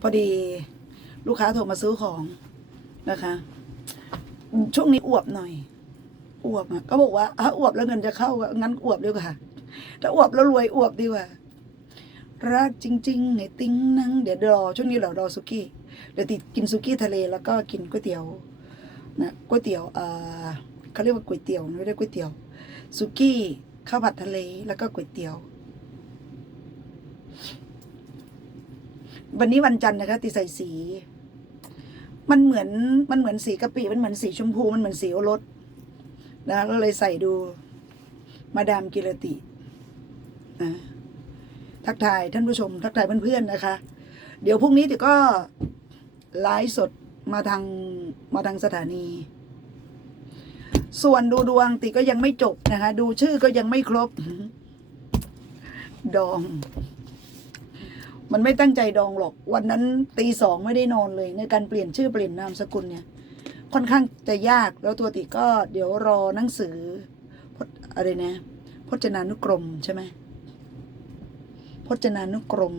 พอดีลูกค้าโทรมาซื้อของนะคะ ช่วงนี้อวบหน่อย อวบอะก็บอกว่าถ้าอวบแล้วเงินจะเข้างั้นอวบดีกว่าถ้าอวบแล้วรวยอวบดีกว่ารักจริงๆไอ้ติ้งนั่งเดี๋ยวรอช่วงนี้เรารอสุกี้เดี๋ยวติดกินสุกี้ทะเลแล้วก็กินก๋วยเตี๋ยวนะก๋วยเตี๋ยวเอ่อเขาเรียกว่าก๋วยเตี๋ยวไม่ได้ก๋วยเตี๋ยวสุกี้ข้าวผัดทะเลแล้วก็ก๋วยเตี๋ยว วันนี้วันจันทร์นะคะติใส่สี มันเหมือนมันเหมือนสีกะปิมันเหมือนสีชมพูมันเหมือนสีโอรสนะก็เลยใส่ดูมาดามกิรตินะทักทายท่านผู้ชม ทักทายเพื่อนๆนะคะ เดี๋ยวพรุ่งนี้ติก็ไลฟ์สดมาทางมาทางสถานี ส่วนดูดวงติก็ยังไม่จบนะคะ ดูชื่อก็ยังไม่ครบ ดอง มันไม่ตั้งใจดองหรอก วันนั้นตีสองไม่ได้นอนเลย ในการเปลี่ยนชื่อเปลี่ยนนามสกุลเนี่ย ค่อนข้างจะยากแล้วตัวติก็เดี๋ยวรอหนังสืออะไรนะพจนานุกรมใช่ไหมพจนานุกรม